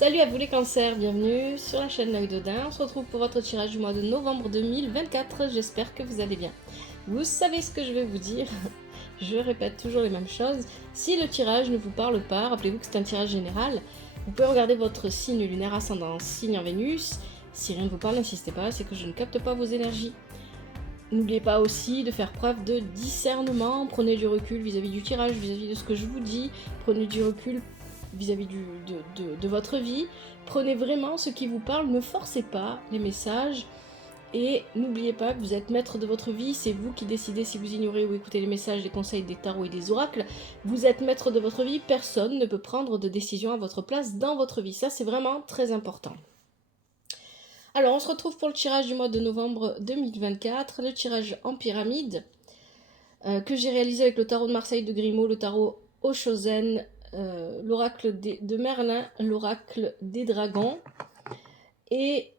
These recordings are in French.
Salut à vous les cancers, bienvenue sur la chaîne L'Œil d'Odin. On se retrouve pour votre tirage du mois de novembre 2024, j'espère que vous allez bien. Vous savez ce que je vais vous dire, je répète toujours les mêmes choses. Si le tirage ne vous parle pas, rappelez-vous que c'est un tirage général. Vous pouvez regarder votre signe lunaire ascendant, signe en Vénus. Si rien ne vous parle, n'insistez pas, c'est que je ne capte pas vos énergies. N'oubliez pas aussi de faire preuve de discernement, prenez du recul vis-à-vis du tirage, vis-à-vis de ce que je vous dis, prenez du recul vis-à-vis de votre vie, prenez vraiment ce qui vous parle, ne forcez pas les messages, et n'oubliez pas que vous êtes maître de votre vie, c'est vous qui décidez si vous ignorez ou écoutez les messages, les conseils des tarots et des oracles, vous êtes maître de votre vie, personne ne peut prendre de décision à votre place dans votre vie, ça c'est vraiment très important. Alors on se retrouve pour le tirage du mois de novembre 2024, le tirage en pyramide, que j'ai réalisé avec le tarot de Marseille de Grimaud, le tarot Oshozen, l'oracle de Merlin, l'oracle des dragons. Et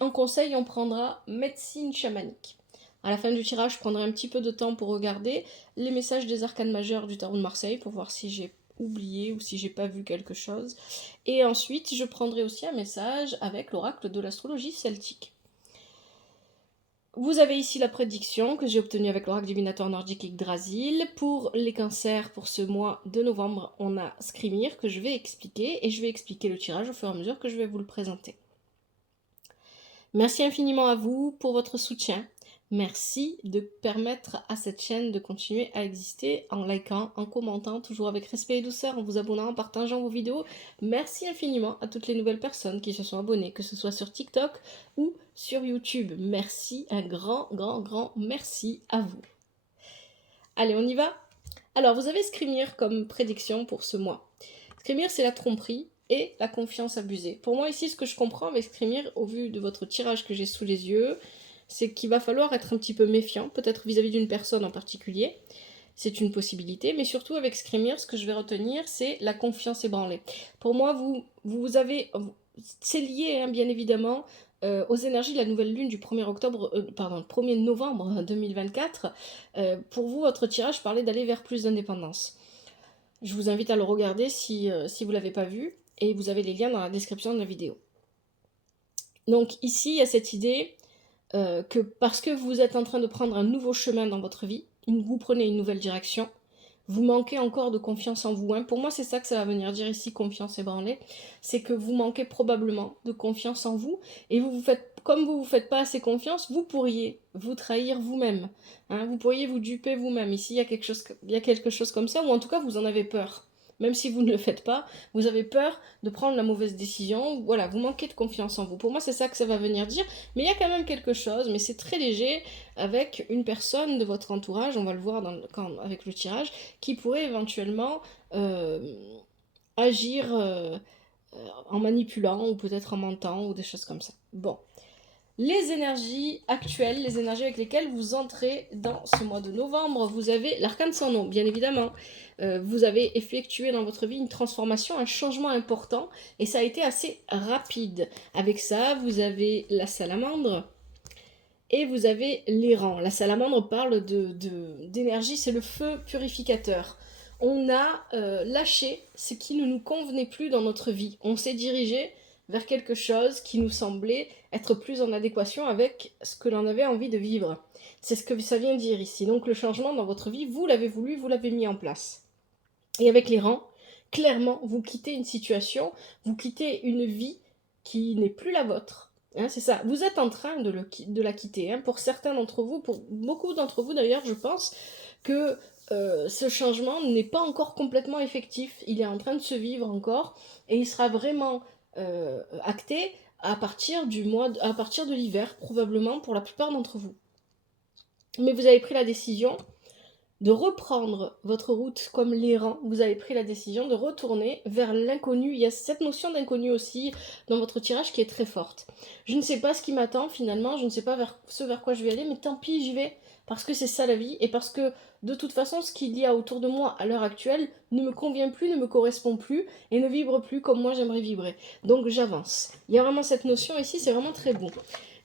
en conseil, on prendra médecine chamanique. À la fin du tirage, je prendrai un petit peu de temps pour regarder les messages des arcanes majeurs du tarot de Marseille, pour voir si j'ai oublié ou si j'ai pas vu quelque chose. Et ensuite, je prendrai aussi un message avec l'oracle de l'astrologie celtique. Vous avez ici la prédiction que j'ai obtenue avec l'oracle divinateur nordique Yggdrasil. Pour les cancers, pour ce mois de novembre, on a Skrimir que je vais expliquer, et je vais expliquer le tirage au fur et à mesure que je vais vous le présenter. Merci infiniment à vous pour votre soutien. Merci de permettre à cette chaîne de continuer à exister en likant, en commentant, toujours avec respect et douceur, en vous abonnant, en partageant vos vidéos. Merci infiniment à toutes les nouvelles personnes qui se sont abonnées, que ce soit sur TikTok ou sur YouTube. Merci, un grand merci à vous. Allez, on y va? Alors, vous avez Skrimir comme prédiction pour ce mois. Skrimir, c'est la tromperie et la confiance abusée. Pour moi, ici, ce que je comprends avec Skrimir, au vu de votre tirage que j'ai sous les yeux, c'est qu'il va falloir être un petit peu méfiant, peut-être vis-à-vis d'une personne en particulier. C'est une possibilité, mais surtout avec Skrimir, ce que je vais retenir, c'est la confiance ébranlée. Pour moi, vous avez... C'est lié, hein, bien évidemment, aux énergies de la nouvelle lune du 1er novembre 2024. Pour vous, votre tirage parlait d'aller vers plus d'indépendance. Je vous invite à le regarder si vous ne l'avez pas vu, et vous avez les liens dans la description de la vidéo. Donc ici, il y a cette idée que parce que vous êtes en train de prendre un nouveau chemin dans votre vie, vous prenez une nouvelle direction, vous manquez encore de confiance en vous. Hein. Pour moi, c'est ça que ça va venir dire ici, confiance ébranlée. C'est que vous manquez probablement de confiance en vous, et comme vous ne vous faites pas assez confiance, vous pourriez vous trahir vous-même. Hein. Vous pourriez vous duper vous-même. Ici, il y a quelque chose comme ça, ou en tout cas, vous en avez peur. Même si vous ne le faites pas, vous avez peur de prendre la mauvaise décision. Voilà, vous manquez de confiance en vous. Pour moi, c'est ça que ça va venir dire. Mais il y a quand même quelque chose, mais c'est très léger, avec une personne de votre entourage, on va le voir avec le tirage, qui pourrait éventuellement agir en manipulant, ou peut-être en mentant, ou des choses comme ça. Bon. Les énergies actuelles, les énergies avec lesquelles vous entrez dans ce mois de novembre, vous avez l'arcane sans nom, bien évidemment. Vous avez effectué dans votre vie une transformation, un changement important, et ça a été assez rapide. Avec ça, vous avez la salamandre, et vous avez l'errant. La salamandre parle d'énergie, c'est le feu purificateur. On a lâché ce qui ne nous convenait plus dans notre vie. On s'est dirigé vers quelque chose qui nous semblait être plus en adéquation avec ce que l'on avait envie de vivre. C'est ce que ça vient dire ici. Donc le changement dans votre vie, vous l'avez voulu, vous l'avez mis en place. Et avec l'errant, clairement, vous quittez une situation, vous quittez une vie qui n'est plus la vôtre. Hein, c'est ça, vous êtes en train de la quitter. Hein. Pour certains d'entre vous, pour beaucoup d'entre vous d'ailleurs, je pense que ce changement n'est pas encore complètement effectif. Il est en train de se vivre encore, et il sera vraiment acté à partir de l'hiver, probablement pour la plupart d'entre vous. Mais vous avez pris la décision de reprendre votre route comme l'errant. Vous avez pris la décision de retourner vers l'inconnu. Il y a cette notion d'inconnu aussi dans votre tirage qui est très forte. Je ne sais pas ce qui m'attend finalement, je ne sais pas ce vers quoi je vais aller, mais tant pis, j'y vais. Parce que c'est ça la vie, et parce que de toute façon, ce qu'il y a autour de moi à l'heure actuelle ne me convient plus, ne me correspond plus, et ne vibre plus comme moi j'aimerais vibrer. Donc j'avance. Il y a vraiment cette notion ici, c'est vraiment très beau.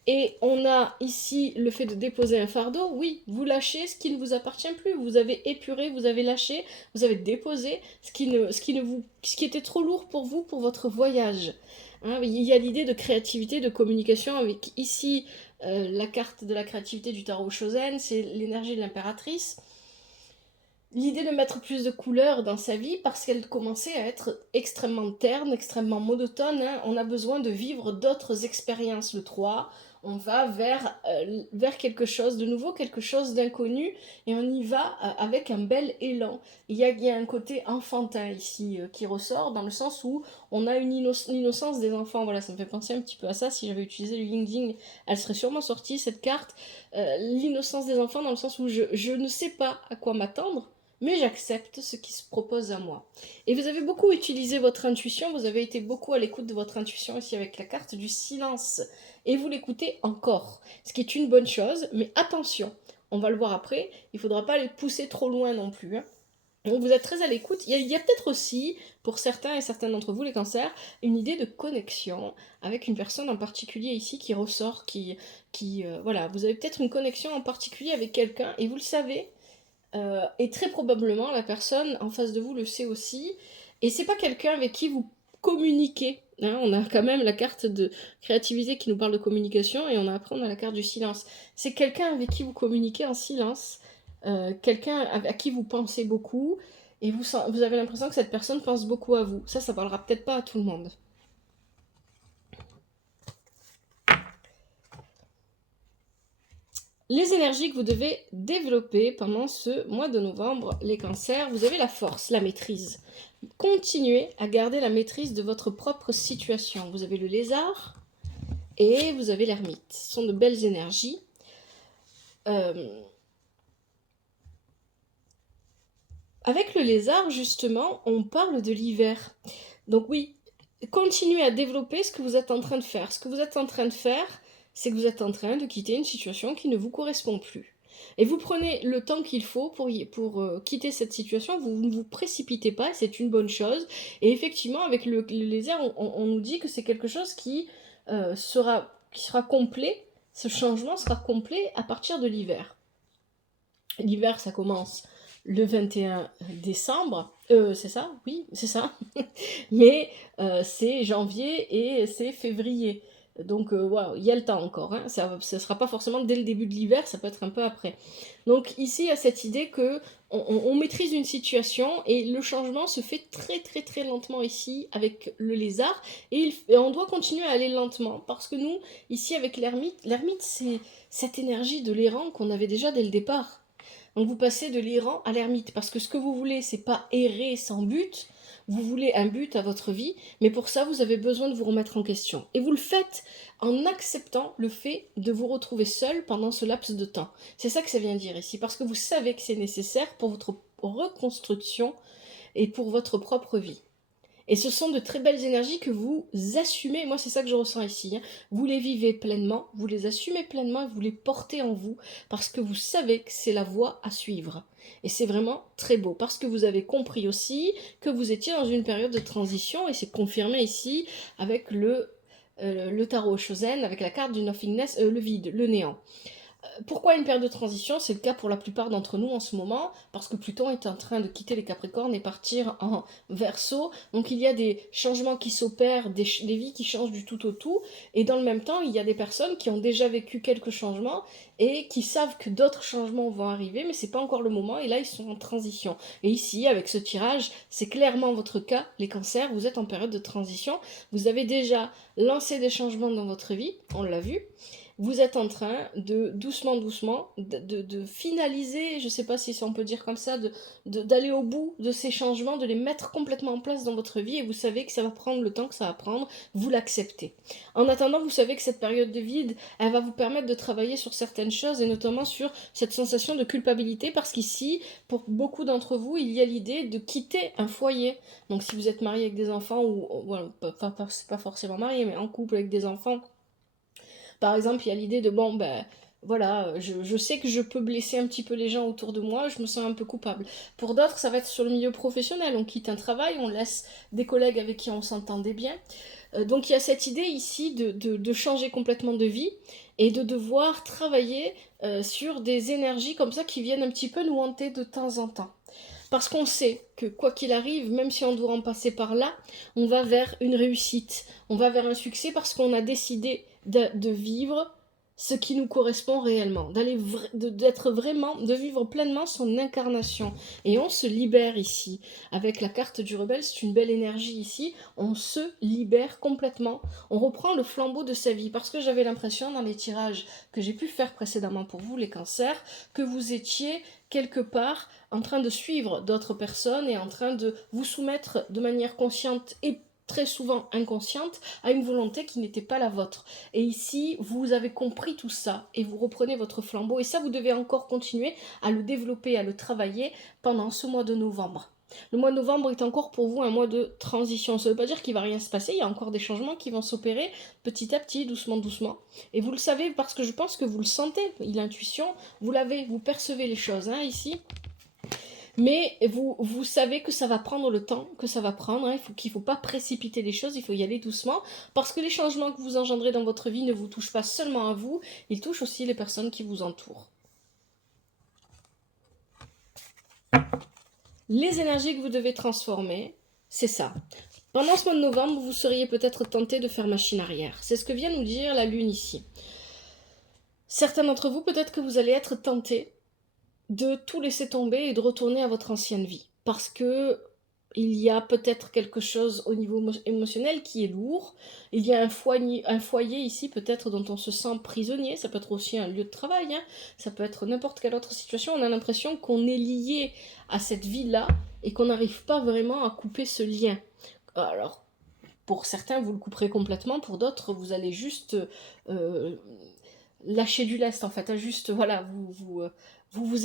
Et on a ici le fait de déposer un fardeau. Oui, vous lâchez ce qui ne vous appartient plus. Vous avez épuré, vous avez lâché, vous avez déposé ce qui était trop lourd pour vous, pour votre voyage. Hein, il y a l'idée de créativité, de communication avec ici la carte de la créativité du tarot Shosen, c'est l'énergie de l'impératrice. L'idée de mettre plus de couleurs dans sa vie parce qu'elle commençait à être extrêmement terne, extrêmement monotone. Hein. On a besoin de vivre d'autres expériences. Le 3, on va vers quelque chose de nouveau, quelque chose d'inconnu, et on y va avec un bel élan. Il y a un côté enfantin ici qui ressort, dans le sens où on a l'innocence des enfants. Voilà, ça me fait penser un petit peu à ça. Si j'avais utilisé le Ying, elle serait sûrement sortie, cette carte. L'innocence des enfants, dans le sens où je ne sais pas à quoi m'attendre, mais j'accepte ce qui se propose à moi. Et vous avez beaucoup utilisé votre intuition, vous avez été beaucoup à l'écoute de votre intuition ici avec la carte du silence. Et vous l'écoutez encore, ce qui est une bonne chose, mais attention, on va le voir après, il ne faudra pas les pousser trop loin non plus. Hein. Donc vous êtes très à l'écoute. Il y a peut-être aussi, pour certains et certains d'entre vous, les cancers, une idée de connexion avec une personne en particulier ici qui ressort, voilà, vous avez peut-être une connexion en particulier avec quelqu'un, et vous le savez, et très probablement la personne en face de vous le sait aussi, et c'est pas quelqu'un avec qui vous communiquez. Hein, on a quand même la carte de créativité qui nous parle de communication, et après on a la carte du silence. C'est quelqu'un avec qui vous communiquez en silence, quelqu'un à qui vous pensez beaucoup, et vous avez l'impression que cette personne pense beaucoup à vous. Ça parlera peut-être pas à tout le monde. Les énergies que vous devez développer pendant ce mois de novembre, les cancers, vous avez la force, la maîtrise. Continuez à garder la maîtrise de votre propre situation. Vous avez le lézard et vous avez l'ermite. Ce sont de belles énergies. Avec le lézard, justement, on parle de l'hiver. Donc oui, continuez à développer ce que vous êtes en train de faire. Ce que vous êtes en train de faire, c'est que vous êtes en train de quitter une situation qui ne vous correspond plus. Et vous prenez le temps qu'il faut pour quitter cette situation, vous ne vous précipitez pas, c'est une bonne chose. Et effectivement, avec le lézard, on nous dit que c'est quelque chose qui sera complet, ce changement sera complet à partir de l'hiver. L'hiver, ça commence le 21 décembre, c'est ça? Oui, c'est ça. Mais c'est janvier et c'est février. Donc, wow, il y a le temps encore. Hein. Ça ne sera pas forcément dès le début de l'hiver, ça peut être un peu après. Donc, ici, il y a cette idée que on maîtrise une situation et le changement se fait très, très, très lentement ici avec le lézard. Et on doit continuer à aller lentement parce que nous, ici, avec l'ermite, c'est cette énergie de l'errant qu'on avait déjà dès le départ. Donc vous passez de l'errant à l'ermite, parce que ce que vous voulez, c'est pas errer sans but, vous voulez un but à votre vie, mais pour ça, vous avez besoin de vous remettre en question. Et vous le faites en acceptant le fait de vous retrouver seul pendant ce laps de temps. C'est ça que ça vient dire ici, parce que vous savez que c'est nécessaire pour votre reconstruction et pour votre propre vie. Et ce sont de très belles énergies que vous assumez. Moi, c'est ça que je ressens ici. Hein. Vous les vivez pleinement, vous les assumez pleinement et vous les portez en vous parce que vous savez que c'est la voie à suivre. Et c'est vraiment très beau parce que vous avez compris aussi que vous étiez dans une période de transition et c'est confirmé ici avec le tarot Shosen, avec la carte du nothingness, le vide, le néant. Pourquoi une période de transition? C'est le cas pour la plupart d'entre nous en ce moment, parce que Pluton est en train de quitter les Capricornes et partir en Verseau. Donc il y a des changements qui s'opèrent, des vies qui changent du tout au tout, et dans le même temps, il y a des personnes qui ont déjà vécu quelques changements et qui savent que d'autres changements vont arriver, mais c'est pas encore le moment, et là ils sont en transition. Et ici, avec ce tirage, c'est clairement votre cas, les cancers, vous êtes en période de transition, vous avez déjà lancé des changements dans votre vie, on l'a vu, vous êtes en train de doucement de finaliser, je ne sais pas si on peut dire comme ça, d'aller au bout de ces changements, de les mettre complètement en place dans votre vie, et vous savez que ça va prendre le temps que ça va prendre, vous l'acceptez. En attendant, vous savez que cette période de vide, elle va vous permettre de travailler sur certaines choses, et notamment sur cette sensation de culpabilité, parce qu'ici, pour beaucoup d'entre vous, il y a l'idée de quitter un foyer. Donc si vous êtes marié avec des enfants, ou voilà, pas forcément marié, mais en couple avec des enfants, par exemple, il y a l'idée de, bon, ben, voilà, je sais que je peux blesser un petit peu les gens autour de moi, je me sens un peu coupable. Pour d'autres, ça va être sur le milieu professionnel, on quitte un travail, on laisse des collègues avec qui on s'entendait bien. Donc il y a cette idée ici de changer complètement de vie et de devoir travailler sur des énergies comme ça qui viennent un petit peu nous hanter de temps en temps. Parce qu'on sait que quoi qu'il arrive, même si on doit en passer par là, on va vers une réussite, on va vers un succès parce qu'on a décidé de vivre ce qui nous correspond réellement, d'être vraiment, de vivre pleinement son incarnation. Et on se libère ici. Avec la carte du rebelle, c'est une belle énergie ici. On se libère complètement. On reprend le flambeau de sa vie. Parce que j'avais l'impression dans les tirages que j'ai pu faire précédemment pour vous, les cancers, que vous étiez quelque part en train de suivre d'autres personnes et en train de vous soumettre de manière consciente et très souvent inconsciente à une volonté qui n'était pas la vôtre. Et ici, vous avez compris tout ça et vous reprenez votre flambeau. Et ça, vous devez encore continuer à le développer, à le travailler pendant ce mois de novembre. Le mois de novembre est encore pour vous un mois de transition. Ça ne veut pas dire qu'il ne va rien se passer, il y a encore des changements qui vont s'opérer petit à petit, doucement, doucement. Et vous le savez parce que je pense que vous le sentez, l'intuition, vous l'avez, vous percevez les choses ici. Mais vous savez que ça va prendre le temps que ça va prendre, qu'il ne faut pas précipiter les choses, il faut y aller doucement, parce que les changements que vous engendrez dans votre vie ne vous touchent pas seulement à vous, ils touchent aussi les personnes qui vous entourent. Les énergies que vous devez transformer, c'est ça. Pendant ce mois de novembre, vous seriez peut-être tenté de faire machine arrière. C'est ce que vient nous dire la Lune ici. Certains d'entre vous, peut-être que vous allez être tentés de tout laisser tomber et de retourner à votre ancienne vie. Parce que il y a peut-être quelque chose au niveau émotionnel qui est lourd. Il y a un foyer ici peut-être dont on se sent prisonnier. Ça peut être aussi un lieu de travail. Ça peut être n'importe quelle autre situation. On a l'impression qu'on est lié à cette vie-là et qu'on n'arrive pas vraiment à couper ce lien. Alors, pour certains, vous le couperez complètement. Pour d'autres, vous allez juste lâcher du lest en fait. Juste, voilà, vous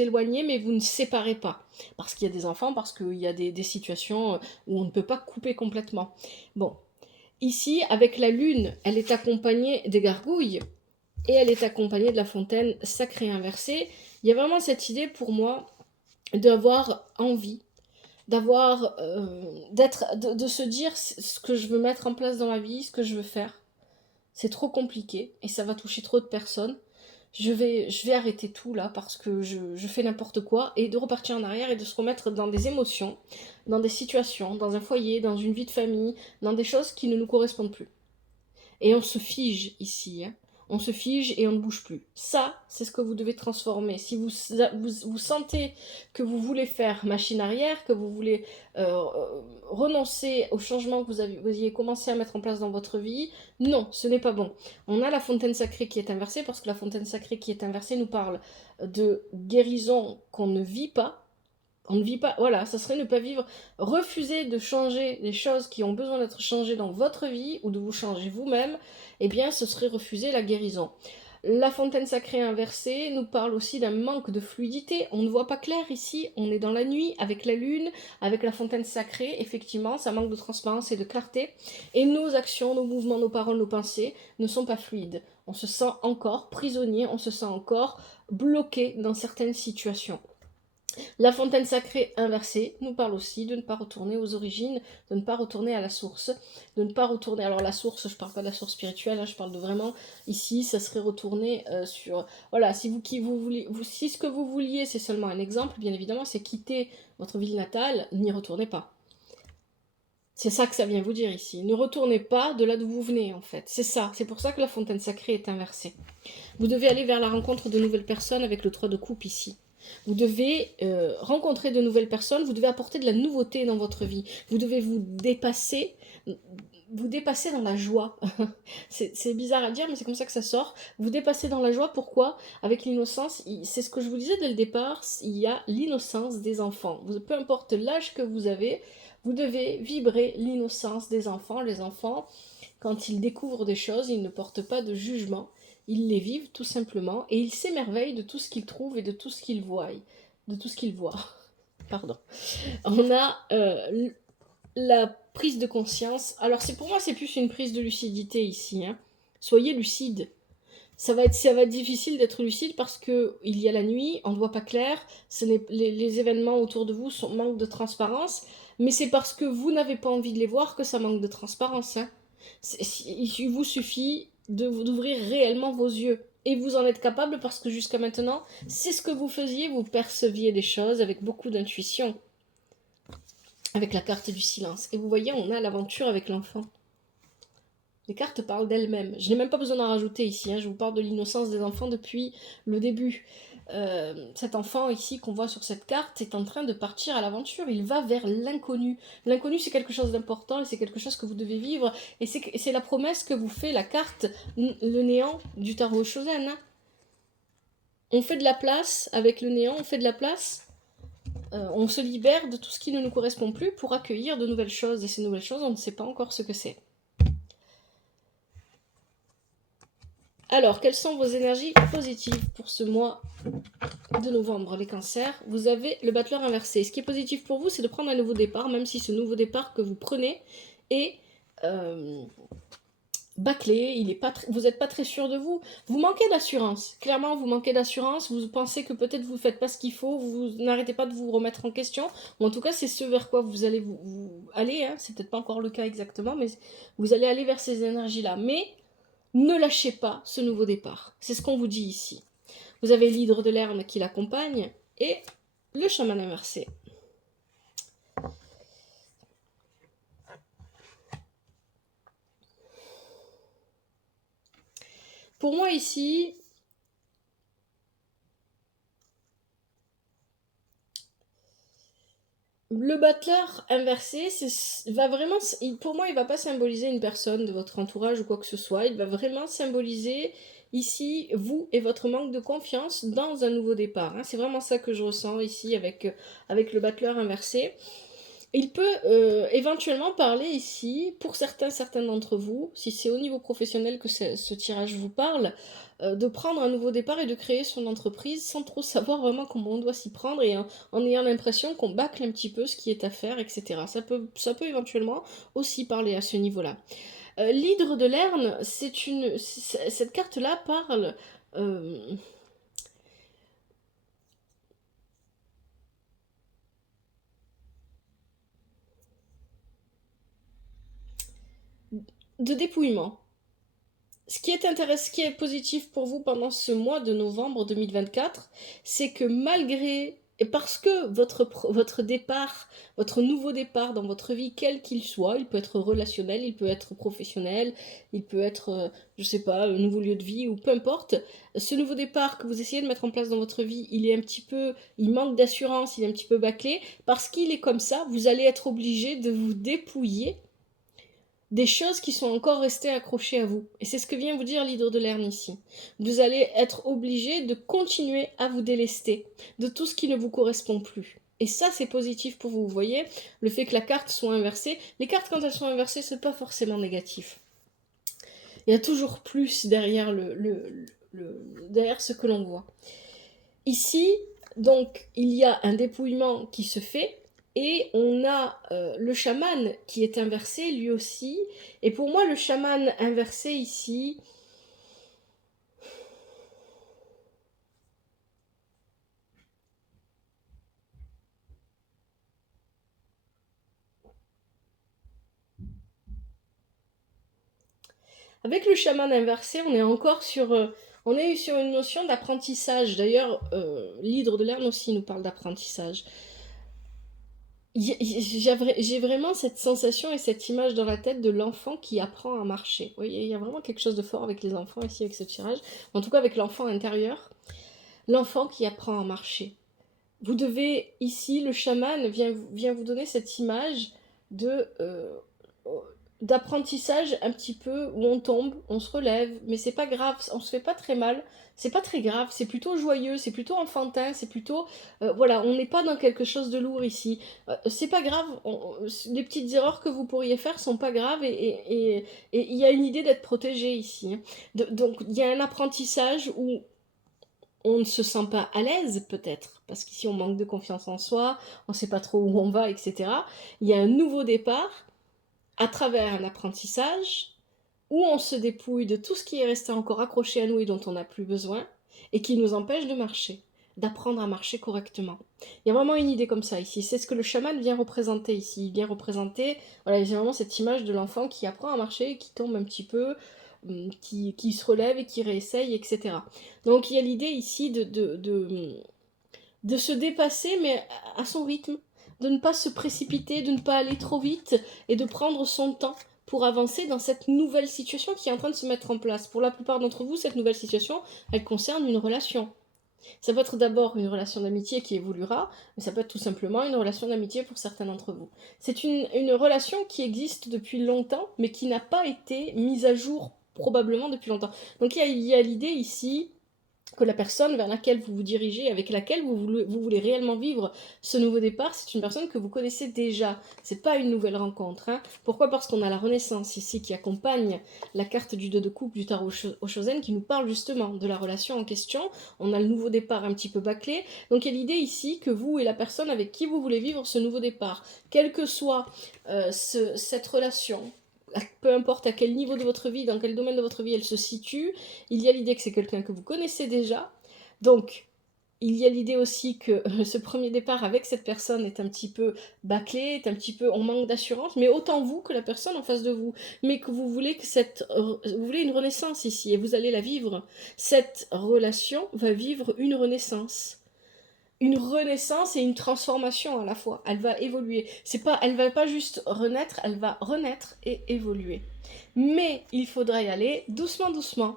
éloignez, mais vous ne séparez pas. Parce qu'il y a des enfants, parce qu'il y a des situations où on ne peut pas couper complètement. Bon, ici, avec la lune, elle est accompagnée des gargouilles, et elle est accompagnée de la fontaine sacrée inversée. Il y a vraiment cette idée pour moi d'avoir envie, d'avoir, de se dire ce que je veux mettre en place dans la vie, ce que je veux faire. C'est trop compliqué, et ça va toucher trop de personnes. Je vais arrêter tout là parce que je fais n'importe quoi et de repartir en arrière et de se remettre dans des émotions, dans des situations, dans un foyer, dans une vie de famille, dans des choses qui ne nous correspondent plus. Et on se fige ici, on se fige et on ne bouge plus. Ça, c'est ce que vous devez transformer. Si vous sentez que vous voulez faire machine arrière, que vous voulez renoncer aux changements que vous aviez commencé à mettre en place dans votre vie, non, ce n'est pas bon. On a la fontaine sacrée qui est inversée, parce que la fontaine sacrée qui est inversée nous parle de guérison qu'on ne vit pas. On ne vit pas, voilà, ça serait ne pas vivre, refuser de changer les choses qui ont besoin d'être changées dans votre vie ou de vous changer vous-même, eh bien ce serait refuser la guérison. La fontaine sacrée inversée nous parle aussi d'un manque de fluidité, on ne voit pas clair ici, on est dans la nuit avec la lune, avec la fontaine sacrée, effectivement ça manque de transparence et de clarté, et nos actions, nos mouvements, nos paroles, nos pensées ne sont pas fluides. On se sent encore prisonnier, on se sent encore bloqué dans certaines situations. La fontaine sacrée inversée nous parle aussi de ne pas retourner aux origines, de ne pas retourner à la source, de ne pas retourner... Alors la source, je parle pas de la source spirituelle, je parle de vraiment, ici, ça serait retourner sur... Voilà, si si ce que vous vouliez, c'est seulement un exemple, bien évidemment, c'est quitter votre ville natale, n'y retournez pas. C'est ça que ça vient vous dire ici. Ne retournez pas de là d'où vous venez, en fait. C'est ça, c'est pour ça que la fontaine sacrée est inversée. Vous devez aller vers la rencontre de nouvelles personnes avec le 3 de coupe ici. Vous devez rencontrer de nouvelles personnes, vous devez apporter de la nouveauté dans votre vie. Vous devez vous dépasser dans la joie. C'est bizarre à dire, mais c'est comme ça que ça sort. Vous dépassez dans la joie, pourquoi? Avec l'innocence, c'est ce que je vous disais dès le départ, il y a l'innocence des enfants. Peu importe l'âge que vous avez, vous devez vibrer l'innocence des enfants. Les enfants, quand ils découvrent des choses, ils ne portent pas de jugement. Ils les vivent tout simplement et ils s'émerveillent de tout ce qu'ils trouvent et de tout ce qu'ils voient. Pardon. On a la prise de conscience. Alors pour moi c'est plus une prise de lucidité ici. Soyez lucide. Ça va être difficile d'être lucide parce que il y a la nuit, on ne voit pas clair, les événements autour de vous manquent de transparence. Mais c'est parce que vous n'avez pas envie de les voir que ça manque de transparence. Hein. Il vous suffit d'ouvrir réellement vos yeux. Et vous en êtes capable parce que jusqu'à maintenant, c'est ce que vous faisiez, vous perceviez des choses avec beaucoup d'intuition. Avec la carte du silence. Et vous voyez, on a l'aventure avec l'enfant. Les cartes parlent d'elles-mêmes. Je n'ai même pas besoin d'en rajouter ici. Hein. Je vous parle de l'innocence des enfants depuis le début. Cet enfant ici qu'on voit sur cette carte est en train de partir à l'aventure. Il va vers l'inconnu. L'inconnu, c'est quelque chose d'important et c'est quelque chose que vous devez vivre. Et c'est la promesse que vous fait la carte, le néant du tarot Shozen. Hein. On fait de la place avec le néant, on fait de la place. On se libère de tout ce qui ne nous correspond plus pour accueillir de nouvelles choses. Et ces nouvelles choses, on ne sait pas encore ce que c'est. Alors, quelles sont vos énergies positives pour ce mois de novembre, les cancers? Vous avez le battleur inversé. Ce qui est positif pour vous, c'est de prendre un nouveau départ, même si ce nouveau départ que vous prenez est bâclé, vous n'êtes pas très sûr de vous. Vous manquez d'assurance. Clairement, vous manquez d'assurance. Vous pensez que peut-être vous ne faites pas ce qu'il faut. Vous n'arrêtez pas de vous remettre en question. Ou en tout cas, c'est ce vers quoi vous allez vous aller. Hein. C'est peut-être pas encore le cas exactement, mais vous allez aller vers ces énergies-là. Mais ne lâchez pas ce nouveau départ. C'est ce qu'on vous dit ici. Vous avez l'hydre de l'herbe qui l'accompagne et le chaman inversé. Pour moi ici, le battleur inversé va vraiment, pour moi, il va pas symboliser une personne de votre entourage ou quoi que ce soit. Il va vraiment symboliser ici vous et votre manque de confiance dans un nouveau départ. Hein. C'est vraiment ça que je ressens ici avec le battleur inversé. Il peut éventuellement parler ici, pour certains d'entre vous, si c'est au niveau professionnel que ce tirage vous parle, de prendre un nouveau départ et de créer son entreprise sans trop savoir vraiment comment on doit s'y prendre et en ayant l'impression qu'on bâcle un petit peu ce qui est à faire, etc. Ça peut éventuellement aussi parler à ce niveau-là. L'hydre de Lerne, cette carte-là parle... de dépouillement. Ce qui est positif pour vous pendant ce mois de novembre 2024, c'est que malgré, et parce que votre départ, votre nouveau départ dans votre vie, quel qu'il soit, il peut être relationnel, il peut être professionnel, il peut être, je sais pas, un nouveau lieu de vie, ou peu importe, ce nouveau départ que vous essayez de mettre en place dans votre vie, il manque d'assurance, il est un petit peu bâclé, parce qu'il est comme ça, vous allez être obligé de vous dépouiller des choses qui sont encore restées accrochées à vous. Et c'est ce que vient vous dire l'hydre de Lerne ici. Vous allez être obligé de continuer à vous délester de tout ce qui ne vous correspond plus. Et ça, c'est positif pour vous. Vous voyez, le fait que la carte soit inversée. Les cartes, quand elles sont inversées, c'est pas forcément négatif. Il y a toujours plus derrière, derrière ce que l'on voit. Ici, donc, il y a un dépouillement qui se fait. Et on a le chaman qui est inversé lui aussi. Et pour moi, le chaman inversé ici... Avec le chaman inversé, on est encore sur... on est sur une notion d'apprentissage. D'ailleurs, l'hydre de Lerne aussi nous parle d'apprentissage. J'ai vraiment cette sensation et cette image dans la tête de l'enfant qui apprend à marcher. Vous voyez, il y a vraiment quelque chose de fort avec les enfants ici, avec ce tirage. En tout cas, avec l'enfant intérieur. L'enfant qui apprend à marcher. Vous devez, ici, le chaman vient vous donner cette image d'apprentissage un petit peu où on tombe, on se relève, mais c'est pas grave, on se fait pas très mal, c'est pas très grave, c'est plutôt joyeux, c'est plutôt enfantin, c'est plutôt... voilà, on n'est pas dans quelque chose de lourd ici. C'est pas grave, les petites erreurs que vous pourriez faire sont pas graves et il y a une idée d'être protégé ici. Hein. Donc il y a un apprentissage où on ne se sent pas à l'aise peut-être, parce qu'ici on manque de confiance en soi, on ne sait pas trop où on va, etc. Il y a un nouveau départ à travers un apprentissage où on se dépouille de tout ce qui est resté encore accroché à nous et dont on n'a plus besoin et qui nous empêche de marcher. d'apprendre à marcher correctement. Il y a vraiment une idée comme ça ici. C'est ce que le chaman vient représenter ici. Il vient représenter, voilà, j'ai vraiment cette image de l'enfant qui apprend à marcher, qui tombe un petit peu, qui se relève et qui réessaye, etc. Donc il y a l'idée ici de se dépasser, mais à son rythme, de ne pas se précipiter, de ne pas aller trop vite et de prendre son temps pour avancer dans cette nouvelle situation qui est en train de se mettre en place. Pour la plupart d'entre vous, cette nouvelle situation, elle concerne une relation. Ça peut être d'abord une relation d'amitié qui évoluera, mais ça peut être tout simplement une relation d'amitié pour certains d'entre vous. C'est une relation qui existe depuis longtemps, mais qui n'a pas été mise à jour probablement depuis longtemps. Donc il y a l'idée ici que la personne vers laquelle vous vous dirigez, avec laquelle vous voulez réellement vivre ce nouveau départ, c'est une personne que vous connaissez déjà. C'est pas une nouvelle rencontre. Hein. Pourquoi ? Parce qu'on a la Renaissance ici qui accompagne la carte du 2 de coupe du tarot Oshozen qui nous parle justement de la relation en question. On a le nouveau départ un petit peu bâclé. Donc il y a l'idée ici que vous et la personne avec qui vous voulez vivre ce nouveau départ, quelle que soit cette relation, peu importe à quel niveau de votre vie, dans quel domaine de votre vie elle se situe, il y a l'idée que c'est quelqu'un que vous connaissez déjà. Donc, il y a l'idée aussi que ce premier départ avec cette personne est un petit peu bâclé, est un petit peu en manque d'assurance, mais autant vous que la personne en face de vous. Mais que vous voulez vous voulez une renaissance ici et vous allez la vivre. Cette relation va vivre une renaissance. Une renaissance et une transformation à la fois. Elle va évoluer. Elle va pas juste renaître, elle va renaître et évoluer. Mais il faudra y aller doucement, doucement.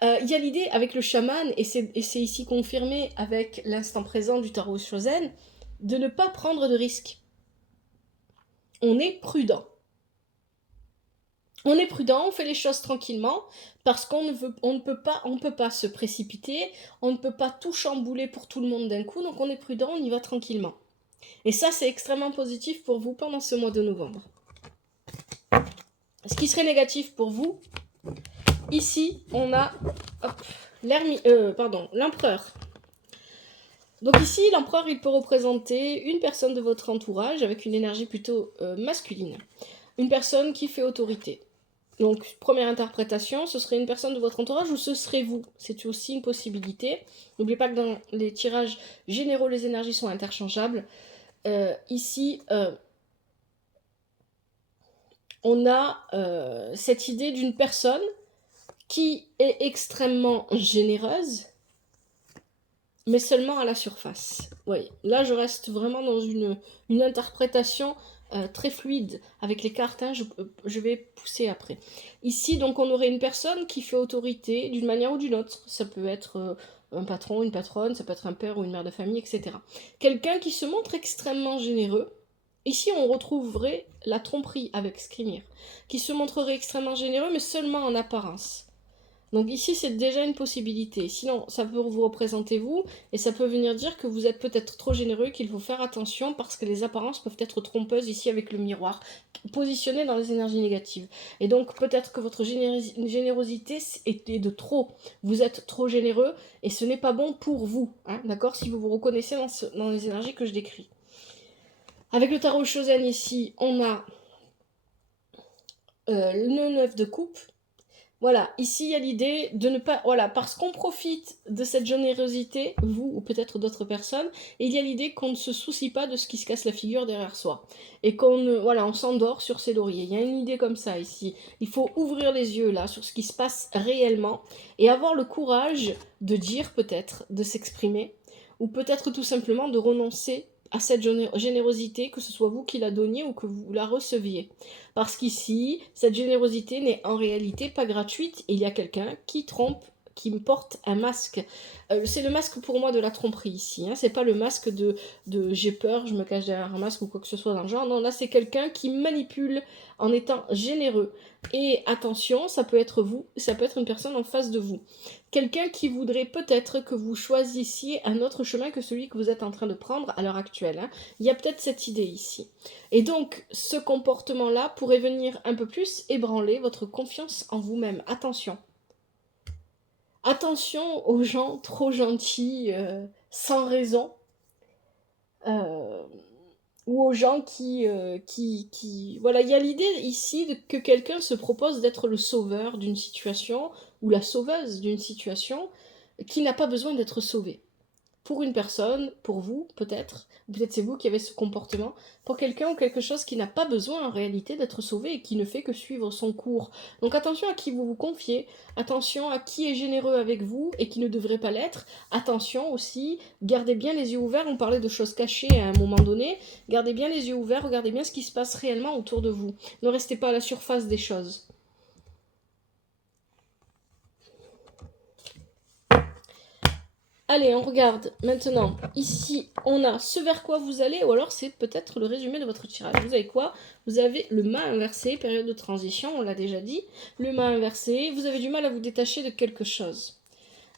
Il y a l'idée avec le chaman, et c'est ici confirmé avec l'instant présent du tarot Shozen, de ne pas prendre de risques. On est prudent. On est prudent, on fait les choses tranquillement, parce qu'on ne peut pas se précipiter, on ne peut pas tout chambouler pour tout le monde d'un coup, donc on est prudent, on y va tranquillement. Et ça, c'est extrêmement positif pour vous pendant ce mois de novembre. Ce qui serait négatif pour vous, ici, on a l'empereur. Donc ici, l'empereur, il peut représenter une personne de votre entourage avec une énergie plutôt masculine. Une personne qui fait autorité. Donc, première interprétation, ce serait une personne de votre entourage ou ce serait vous. C'est aussi une possibilité. N'oubliez pas que dans les tirages généraux, les énergies sont interchangeables. Ici, on a cette idée d'une personne qui est extrêmement généreuse, mais seulement à la surface. Oui, là je reste vraiment dans une interprétation très fluide avec les cartes, hein, je vais pousser après. Ici, donc, on aurait une personne qui fait autorité d'une manière ou d'une autre. Ça peut être un patron, une patronne, ça peut être un père ou une mère de famille, etc. Quelqu'un qui se montre extrêmement généreux. Ici, on retrouverait la tromperie avec Skrimir, qui se montrerait extrêmement généreux, mais seulement en apparence. Donc ici, c'est déjà une possibilité. Sinon, ça peut vous représenter vous, et ça peut venir dire que vous êtes peut-être trop généreux, qu'il faut faire attention, parce que les apparences peuvent être trompeuses ici avec le miroir, positionné dans les énergies négatives. Et donc, peut-être que votre générosité est de trop. Vous êtes trop généreux, et ce n'est pas bon pour vous, hein, d'accord, si vous vous reconnaissez dans les énergies que je décris. Avec le tarot Shozen ici, on a le 9 de coupe. Voilà, ici il y a l'idée de ne pas... Voilà, parce qu'on profite de cette générosité, vous ou peut-être d'autres personnes, et il y a l'idée qu'on ne se soucie pas de ce qui se casse la figure derrière soi. Et on s'endort sur ses lauriers. Il y a une idée comme ça ici. Il faut ouvrir les yeux là sur ce qui se passe réellement et avoir le courage de dire peut-être, de s'exprimer, ou peut-être tout simplement de renoncer à cette générosité, que ce soit vous qui la donniez ou que vous la receviez. Parce qu'ici, cette générosité n'est en réalité pas gratuite. Il y a quelqu'un qui trompe, qui me porte un masque. C'est le masque pour moi de la tromperie ici. Hein. C'est pas le masque de j'ai peur, je me cache derrière un masque ou quoi que ce soit dans le genre. Non, là c'est quelqu'un qui manipule en étant généreux. Et attention, ça peut être vous, ça peut être une personne en face de vous. Quelqu'un qui voudrait peut-être que vous choisissiez un autre chemin que celui que vous êtes en train de prendre à l'heure actuelle. Hein. Il y a peut-être cette idée ici. Et donc, ce comportement-là pourrait venir un peu plus ébranler votre confiance en vous-même. Attention. Attention aux gens trop gentils, sans raison. Ou aux gens Voilà, il y a l'idée ici que quelqu'un se propose d'être le sauveur d'une situation, ou la sauveuse d'une situation, qui n'a pas besoin d'être sauvé. pour une personne, pour vous peut-être, ou peut-être c'est vous qui avez ce comportement, pour quelqu'un ou quelque chose qui n'a pas besoin en réalité d'être sauvé et qui ne fait que suivre son cours. Donc attention à qui vous vous confiez, attention à qui est généreux avec vous et qui ne devrait pas l'être, attention aussi, gardez bien les yeux ouverts, on parlait de choses cachées à un moment donné, gardez bien les yeux ouverts, regardez bien ce qui se passe réellement autour de vous, ne restez pas à la surface des choses. Allez, on regarde maintenant. Ici, on a ce vers quoi vous allez, ou alors c'est peut-être le résumé de votre tirage. Vous avez quoi? Vous avez le mât inversé, période de transition, on l'a déjà dit. Le mât inversé, vous avez du mal à vous détacher de quelque chose.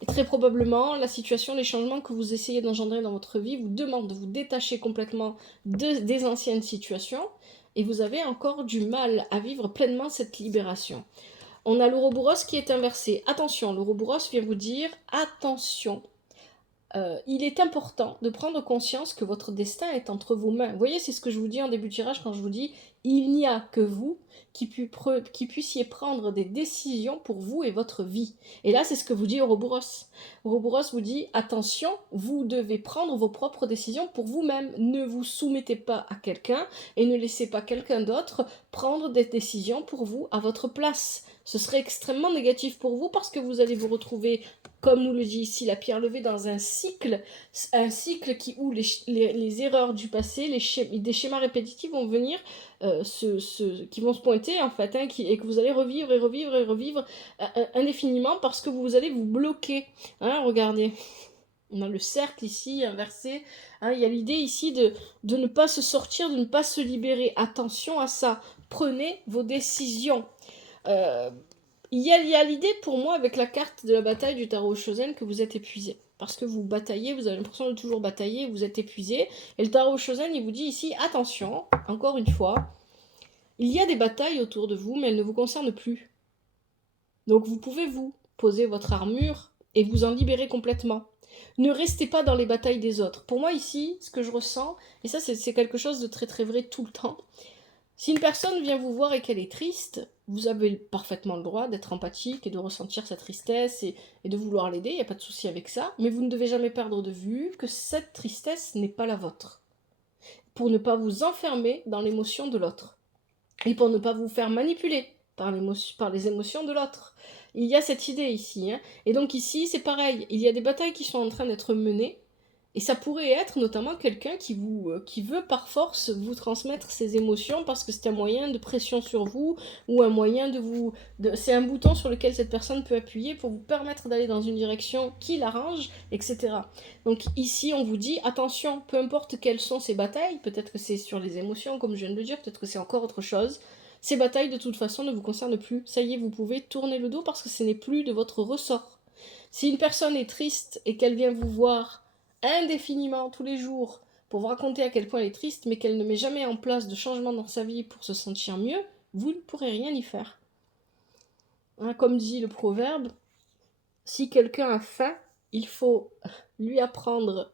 Et très probablement, la situation, les changements que vous essayez d'engendrer dans votre vie vous demandent de vous détacher complètement des anciennes situations. Et vous avez encore du mal à vivre pleinement cette libération. On a l'Ouroboros qui est inversé. Attention, l'Ouroboros vient vous dire attention. Il est important de prendre conscience que votre destin est entre vos mains. Vous voyez, c'est ce que je vous dis en début de tirage quand je vous dis il n'y a que vous qui puissiez prendre des décisions pour vous et votre vie. Et là, c'est ce que vous dit Ouroboros. Ouroboros vous dit attention, vous devez prendre vos propres décisions pour vous-même. Ne vous soumettez pas à quelqu'un et ne laissez pas quelqu'un d'autre prendre des décisions pour vous à votre place. Ce serait extrêmement négatif pour vous parce que vous allez vous retrouver, comme nous le dit ici la pierre levée, dans un cycle où les erreurs du passé, des schémas répétitifs vont venir, qui vont se pointer en fait, et que vous allez revivre et revivre et revivre indéfiniment parce que vous allez vous bloquer. Regardez, on a le cercle ici inversé. Il y a l'idée ici de ne pas se sortir, de ne pas se libérer. Attention à ça. Prenez vos décisions. Il y a l'idée pour moi avec la carte de la bataille du tarot Shosen que vous êtes épuisé. Parce que vous bataillez, vous avez l'impression de toujours batailler, vous êtes épuisé. Et le tarot Shosen, il vous dit ici, attention, encore une fois, il y a des batailles autour de vous, mais elles ne vous concernent plus. Donc vous pouvez vous poser votre armure et vous en libérer complètement. Ne restez pas dans les batailles des autres. Pour moi ici, ce que je ressens, et ça c'est quelque chose de très très vrai tout le temps, si une personne vient vous voir et qu'elle est triste, vous avez parfaitement le droit d'être empathique et de ressentir sa tristesse et de vouloir l'aider, il n'y a pas de souci avec ça, mais vous ne devez jamais perdre de vue que cette tristesse n'est pas la vôtre. Pour ne pas vous enfermer dans l'émotion de l'autre. Et pour ne pas vous faire manipuler par les émotions de l'autre. Il y a cette idée ici. Et donc ici, c'est pareil, il y a des batailles qui sont en train d'être menées, et ça pourrait être notamment quelqu'un qui veut par force vous transmettre ses émotions parce que c'est un moyen de pression sur vous ou un moyen c'est un bouton sur lequel cette personne peut appuyer pour vous permettre d'aller dans une direction qui l'arrange, etc. Donc ici, on vous dit attention, peu importe quelles sont ces batailles, peut-être que c'est sur les émotions comme je viens de le dire, peut-être que c'est encore autre chose. Ces batailles de toute façon ne vous concernent plus. Ça y est, vous pouvez tourner le dos parce que ce n'est plus de votre ressort. Si une personne est triste et qu'elle vient vous voir indéfiniment tous les jours pour vous raconter à quel point elle est triste, mais qu'elle ne met jamais en place de changement dans sa vie pour se sentir mieux, vous ne pourrez rien y faire. Comme dit le proverbe, si quelqu'un a faim, il faut lui apprendre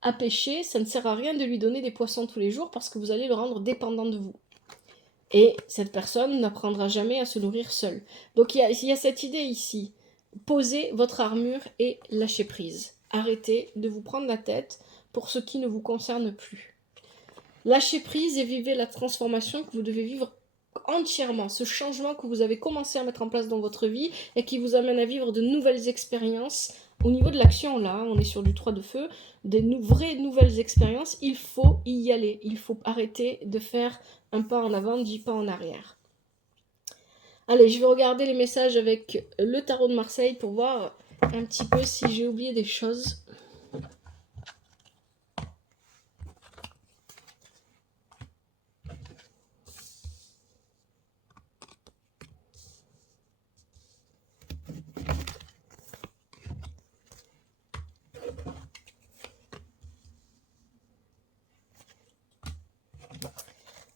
à pêcher, ça ne sert à rien de lui donner des poissons tous les jours parce que vous allez le rendre dépendant de vous. Et cette personne n'apprendra jamais à se nourrir seule. Donc il y a cette idée ici. Posez votre armure et lâchez prise. Arrêtez de vous prendre la tête pour ce qui ne vous concerne plus. Lâchez prise et vivez la transformation que vous devez vivre entièrement, ce changement que vous avez commencé à mettre en place dans votre vie et qui vous amène à vivre de nouvelles expériences. Au niveau de l'action, là, on est sur du 3 de feu, vraies nouvelles expériences, il faut y aller. Il faut arrêter de faire un pas en avant, 10 pas en arrière. Allez, je vais regarder les messages avec le tarot de Marseille pour voir un petit peu si j'ai oublié des choses.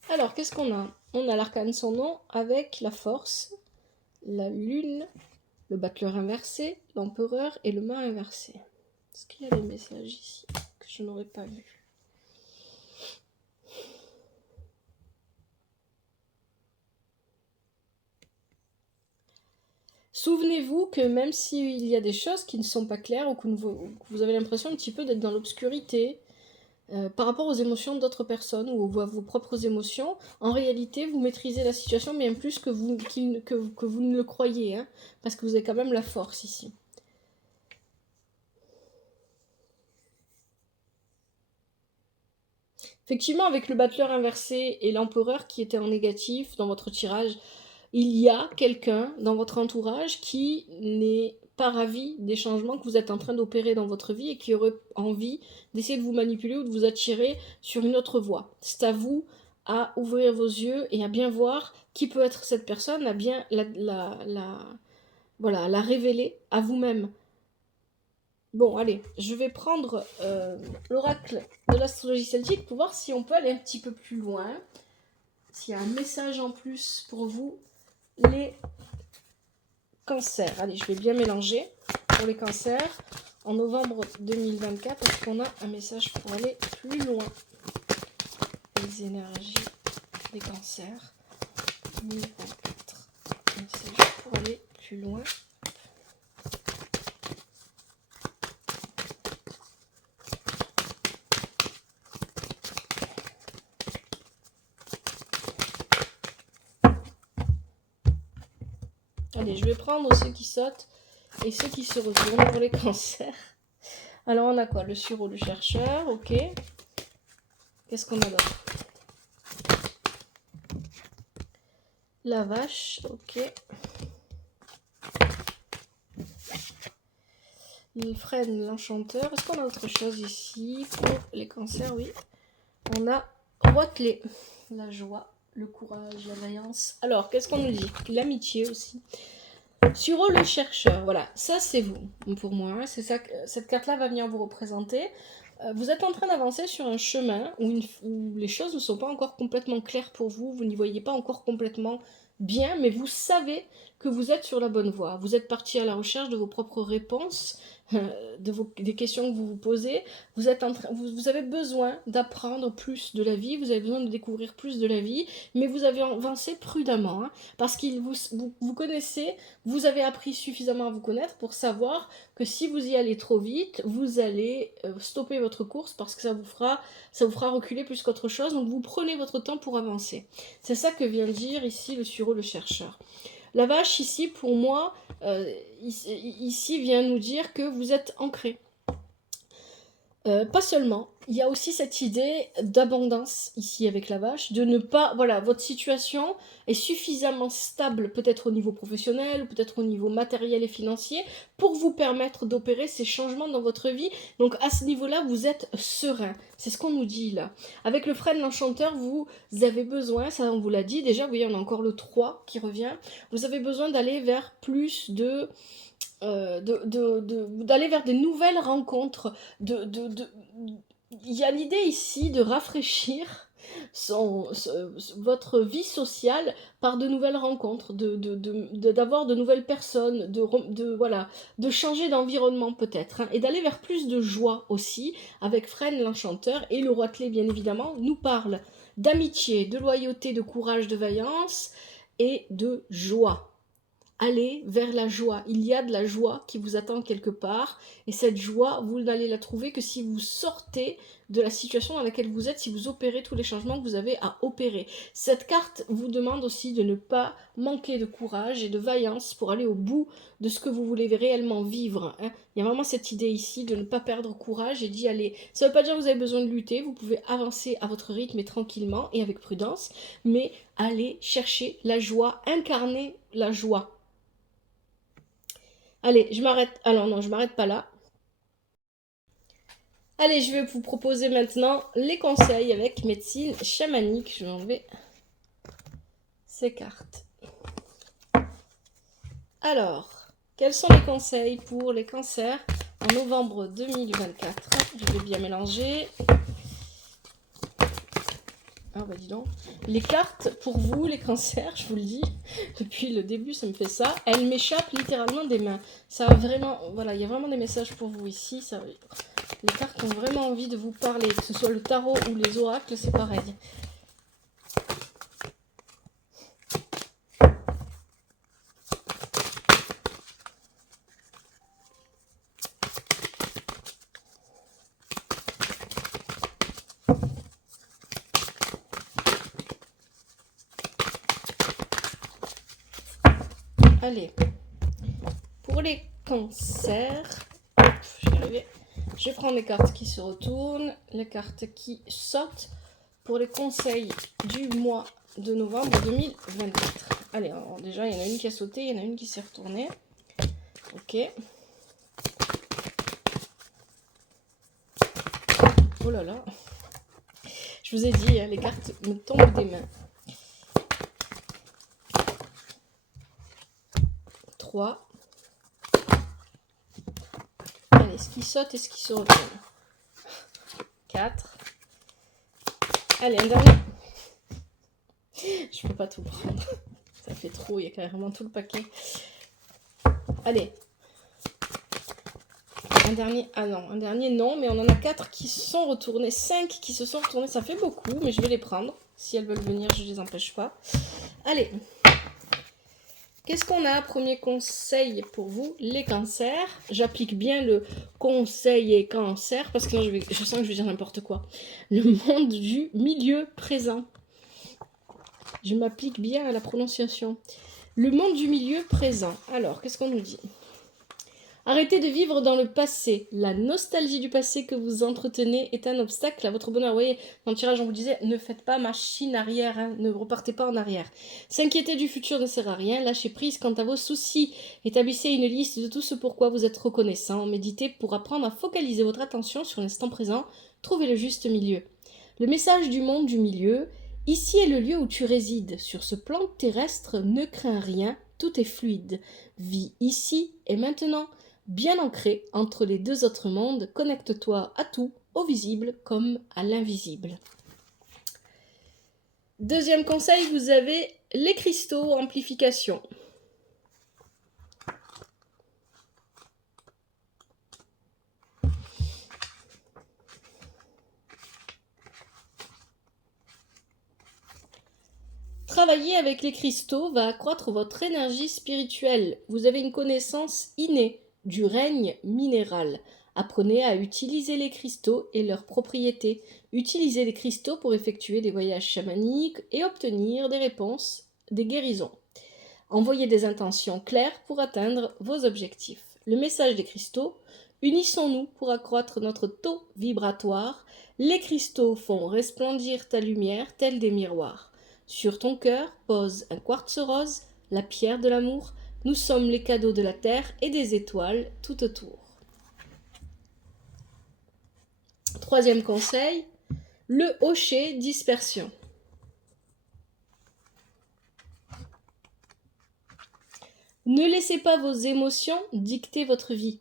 Alors, qu'est-ce qu'on a? On a l'arcane sans nom avec la force, la lune, le battleur inversé, l'empereur et le mât inversé. Est-ce qu'il y a des messages ici que je n'aurais pas vus? Souvenez-vous que même s'il y a des choses qui ne sont pas claires ou que vous avez l'impression un petit peu d'être dans l'obscurité par rapport aux émotions d'autres personnes ou à vos propres émotions, en réalité, vous maîtrisez la situation bien plus que vous, que vous ne le croyez, hein, parce que vous avez quand même la force ici. Effectivement, avec le battleur inversé et l'empereur qui était en négatif dans votre tirage, il y a quelqu'un dans votre entourage qui n'est pas ravi des changements que vous êtes en train d'opérer dans votre vie et qui aurait envie d'essayer de vous manipuler ou de vous attirer sur une autre voie. C'est à vous à ouvrir vos yeux et à bien voir qui peut être cette personne, à bien voilà, la révéler à vous-même. Bon, allez, je vais prendre l'oracle de l'astrologie celtique pour voir si on peut aller un petit peu plus loin. S'il y a un message en plus pour vous, les cancers. Allez, je vais bien mélanger pour les cancers. En novembre 2024, est-ce qu'on a un message pour aller plus loin? Les énergies des cancers. 2024. Message pour aller plus loin. Allez, je vais prendre ceux qui sautent et ceux qui se retournent pour les cancers. Alors, on a quoi? Le sureau, le chercheur, ok. Qu'est-ce qu'on a d'autre? La vache, ok. Il freine l'enchanteur. Est-ce qu'on a autre chose ici pour les cancers? Oui. On a Roitelet, la joie, le courage, la vaillance. Alors, qu'est-ce qu'on nous dit? L'amitié aussi. Sureau le chercheur, voilà, ça c'est vous, pour moi, c'est ça, cette carte-là va venir vous représenter. Vous êtes en train d'avancer sur un chemin où les choses ne sont pas encore complètement claires pour vous, vous n'y voyez pas encore complètement bien, mais vous savez que vous êtes sur la bonne voie. Vous êtes parti à la recherche de vos propres réponses, des questions que vous vous posez. Vous avez besoin d'apprendre plus de la vie, vous avez besoin de découvrir plus de la vie, mais vous avez avancé prudemment, hein, parce que vous connaissez, vous avez appris suffisamment à vous connaître pour savoir que si vous y allez trop vite, vous allez stopper votre course parce que ça vous fera reculer plus qu'autre chose. Donc vous prenez votre temps pour avancer. C'est ça que vient dire ici le sureau, le chercheur. La vache ici, pour moi, ici vient nous dire que vous êtes ancré. Pas seulement, il y a aussi cette idée d'abondance ici avec la vache, de ne pas, voilà, votre situation est suffisamment stable, peut-être au niveau professionnel, ou peut-être au niveau matériel et financier, pour vous permettre d'opérer ces changements dans votre vie. Donc à ce niveau-là, vous êtes serein. C'est ce qu'on nous dit là. Avec le frêne l'enchanteur, vous avez besoin, ça on vous l'a dit déjà, vous voyez, on a encore le 3 qui revient, vous avez besoin d'aller vers plus de... d'aller vers des nouvelles rencontres, il y a l'idée ici de rafraîchir votre vie sociale par de nouvelles rencontres, d'avoir de nouvelles personnes, voilà, de changer d'environnement peut-être, hein, et d'aller vers plus de joie aussi, avec Fresne l'enchanteur, et le Roitelet bien évidemment nous parle d'amitié, de loyauté, de courage, de vaillance et de joie. Allez vers la joie. Il y a de la joie qui vous attend quelque part. Et cette joie, vous n'allez la trouver que si vous sortez de la situation dans laquelle vous êtes, si vous opérez tous les changements que vous avez à opérer. Cette carte vous demande aussi de ne pas manquer de courage et de vaillance pour aller au bout de ce que vous voulez réellement vivre, hein. Il y a vraiment cette idée ici de ne pas perdre courage et d'y aller. Ça ne veut pas dire que vous avez besoin de lutter, vous pouvez avancer à votre rythme et tranquillement et avec prudence, mais allez chercher la joie, incarner la joie. Allez, je m'arrête. Alors non, je m'arrête pas là. Allez, je vais vous proposer maintenant les conseils avec médecine chamanique. Je vais enlever ces cartes. Alors, quels sont les conseils pour les cancers en novembre 2024? Je vais bien mélanger. Ah bah dis donc. Les cartes, pour vous, les cancers, je vous le dis, depuis le début, ça me fait ça. Elles m'échappent littéralement des mains. Ça a vraiment... Voilà, il y a vraiment des messages pour vous ici. Ça, les cartes ont vraiment envie de vous parler. Que ce soit le tarot ou les oracles, c'est pareil. Allez, pour les cancers, hop, j'y arrivais. Je prends les cartes qui se retournent, les cartes qui sautent pour les conseils du mois de novembre 2024. Allez, alors déjà, il y en a une qui a sauté, il y en a une qui s'est retournée. Ok. Oh là là. Je vous ai dit, les cartes me tombent des mains. 3. Allez, est-ce qui saute, est-ce qui se retourne? 4. Allez, un dernier. Je peux pas tout prendre. Ça fait trop, il y a carrément tout le paquet. Allez. Un dernier, ah non, un dernier non, mais on en a 4 qui se sont retournés, 5 qui se sont retournés, ça fait beaucoup, mais je vais les prendre. Si elles veulent venir, je les empêche pas. Allez. Qu'est-ce qu'on a? Premier conseil pour vous, les cancers. J'applique bien le conseil et cancer, parce que sinon je sens que je vais dire n'importe quoi. Le monde du milieu présent. Je m'applique bien à la prononciation. Le monde du milieu présent. Alors, qu'est-ce qu'on nous dit? Arrêtez de vivre dans le passé. La nostalgie du passé que vous entretenez est un obstacle à votre bonheur. Vous voyez, dans le tirage, on vous disait, ne faites pas machine arrière, hein, ne repartez pas en arrière. S'inquiéter du futur ne sert à rien. Lâchez prise quant à vos soucis. Établissez une liste de tout ce pourquoi vous êtes reconnaissant. Méditez pour apprendre à focaliser votre attention sur l'instant présent. Trouvez le juste milieu. Le message du monde du milieu. Ici est le lieu où tu résides. Sur ce plan terrestre, ne crains rien. Tout est fluide. Vis ici et maintenant. Bien ancré entre les deux autres mondes, connecte-toi à tout, au visible comme à l'invisible. Deuxième conseil, vous avez les cristaux amplification. Travailler avec les cristaux va accroître votre énergie spirituelle. Vous avez une connaissance innée du règne minéral. Apprenez à utiliser les cristaux et leurs propriétés. Utilisez les cristaux pour effectuer des voyages chamaniques et obtenir des réponses, des guérisons. Envoyez des intentions claires pour atteindre vos objectifs. Le message des cristaux: unissons-nous pour accroître notre taux vibratoire. Les cristaux font resplendir ta lumière tels des miroirs. Sur ton cœur pose un quartz rose, la pierre de l'amour. Nous sommes les cadeaux de la terre et des étoiles tout autour. Troisième conseil, le hocher dispersion. Ne laissez pas vos émotions dicter votre vie.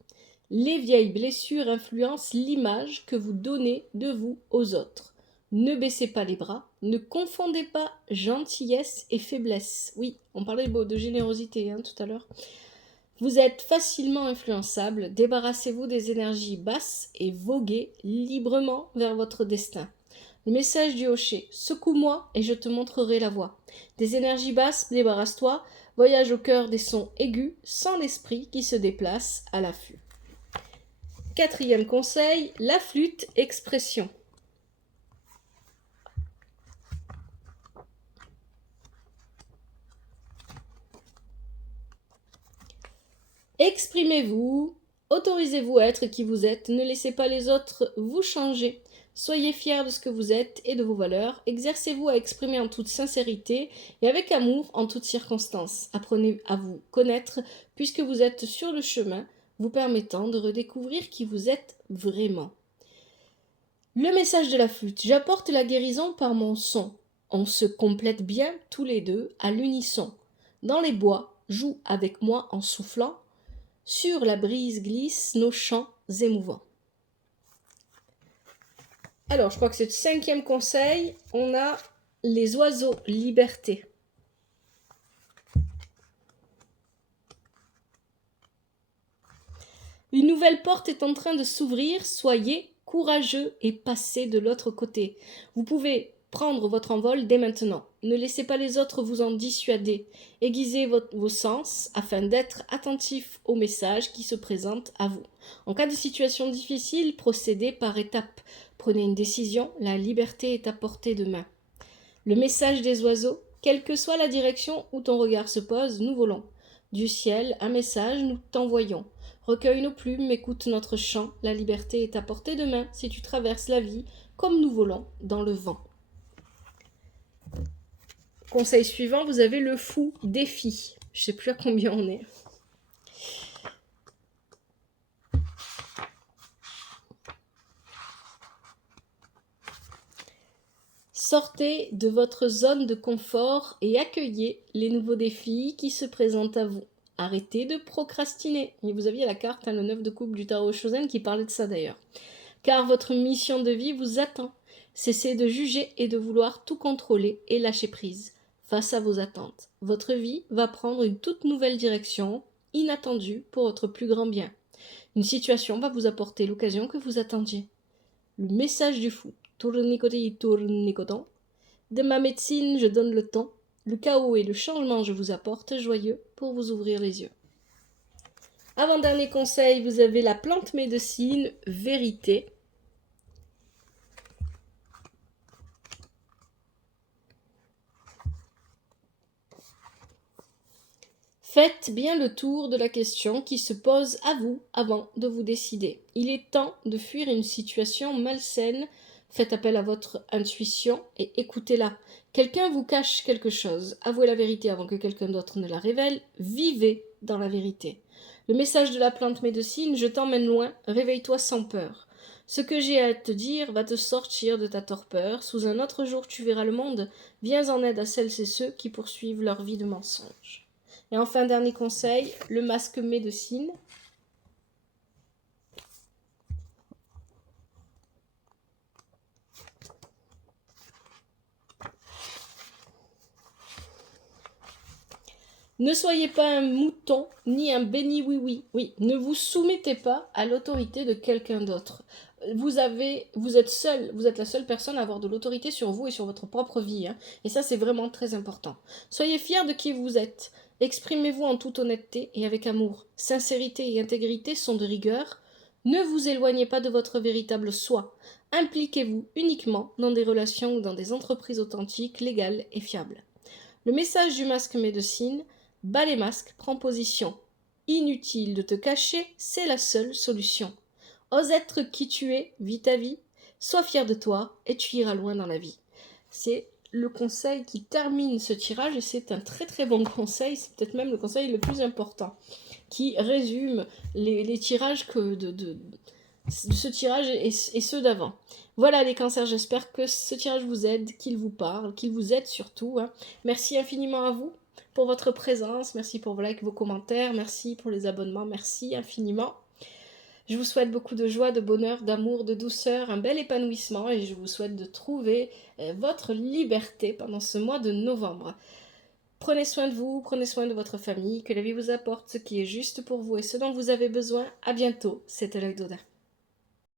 Les vieilles blessures influencent l'image que vous donnez de vous aux autres. Ne baissez pas les bras, ne confondez pas gentillesse et faiblesse. Oui, on parlait de générosité tout à l'heure. Vous êtes facilement influençable, débarrassez-vous des énergies basses et voguez librement vers votre destin. Le message du hocher: secoue-moi et je te montrerai la voie. Des énergies basses, débarrasse-toi, voyage au cœur des sons aigus, sans l'esprit qui se déplace à l'affût. Quatrième conseil, la flûte expression. Exprimez-vous, autorisez-vous à être qui vous êtes, ne laissez pas les autres vous changer. Soyez fiers de ce que vous êtes et de vos valeurs. Exercez-vous à exprimer en toute sincérité et avec amour en toutes circonstances. Apprenez à vous connaître puisque vous êtes sur le chemin vous permettant de redécouvrir qui vous êtes vraiment. Le message de la flûte: j'apporte la guérison par mon son. On se complète bien tous les deux à l'unisson. Dans les bois, joue avec moi en soufflant. Sur la brise glissent nos chants émouvants. Alors, je crois que c'est le cinquième conseil. On a les oiseaux liberté. Une nouvelle porte est en train de s'ouvrir. Soyez courageux et passez de l'autre côté. Vous pouvez prendre votre envol dès maintenant. Ne laissez pas les autres vous en dissuader. Aiguisez vos sens afin d'être attentif aux messages qui se présentent à vous. En cas de situation difficile, procédez par étapes. Prenez une décision, la liberté est à portée de main. Le message des oiseaux: quelle que soit la direction où ton regard se pose, nous volons. Du ciel, un message, nous t'envoyons. Recueille nos plumes, écoute notre chant, la liberté est à portée de main si tu traverses la vie comme nous volons dans le vent. Conseil suivant, vous avez le fou défi. Je sais plus à combien on est. Sortez de votre zone de confort et accueillez les nouveaux défis qui se présentent à vous. Arrêtez de procrastiner. Et vous aviez la carte, le 9 de coupe du tarot Shozen qui parlait de ça d'ailleurs. Car votre mission de vie vous attend. Cessez de juger et de vouloir tout contrôler et lâcher prise face à vos attentes. Votre vie va prendre une toute nouvelle direction, inattendue pour votre plus grand bien. Une situation va vous apporter l'occasion que vous attendiez. Le message du fou. Tournicoton. De ma médecine, je donne le temps. Le chaos et le changement, je vous apporte, joyeux, pour vous ouvrir les yeux. Avant-dernier conseil, vous avez la plante médecine, vérité. Faites bien le tour de la question qui se pose à vous avant de vous décider. Il est temps de fuir une situation malsaine. Faites appel à votre intuition et écoutez-la. Quelqu'un vous cache quelque chose. Avouez la vérité avant que quelqu'un d'autre ne la révèle. Vivez dans la vérité. Le message de la plante médecine, je t'emmène loin, réveille-toi sans peur. Ce que j'ai à te dire va te sortir de ta torpeur. Sous un autre jour, tu verras le monde. Viens en aide à celles et ceux qui poursuivent leur vie de mensonges. Et enfin, dernier conseil, le masque médecine. Ne soyez pas un mouton ni un béni oui-oui. Oui, ne vous soumettez pas à l'autorité de quelqu'un d'autre. Vous êtes seul, vous êtes la seule personne à avoir de l'autorité sur vous et sur votre propre vie. Et ça, c'est vraiment très important. Soyez fiers de qui vous êtes. Exprimez-vous en toute honnêteté et avec amour. Sincérité et intégrité sont de rigueur. Ne vous éloignez pas de votre véritable soi. Impliquez-vous uniquement dans des relations ou dans des entreprises authentiques, légales et fiables. Le message du masque médecine, bas les masques, prends position. Inutile de te cacher, c'est la seule solution. Ose être qui tu es, vis ta vie, sois fier de toi et tu iras loin dans la vie. C'est le conseil qui termine ce tirage et c'est un très très bon conseil, c'est peut-être même le conseil le plus important qui résume les tirages de ce tirage et ceux d'avant. Voilà les cancers, j'espère que ce tirage vous aide, qu'il vous parle, qu'il vous aide surtout. Merci infiniment à vous pour votre présence, merci pour vos likes, vos commentaires, merci pour les abonnements, merci infiniment. Je vous souhaite beaucoup de joie, de bonheur, d'amour, de douceur, un bel épanouissement et je vous souhaite de trouver votre liberté pendant ce mois de novembre. Prenez soin de vous, prenez soin de votre famille, que la vie vous apporte ce qui est juste pour vous et ce dont vous avez besoin. À bientôt, c'était l'œil d'Oda.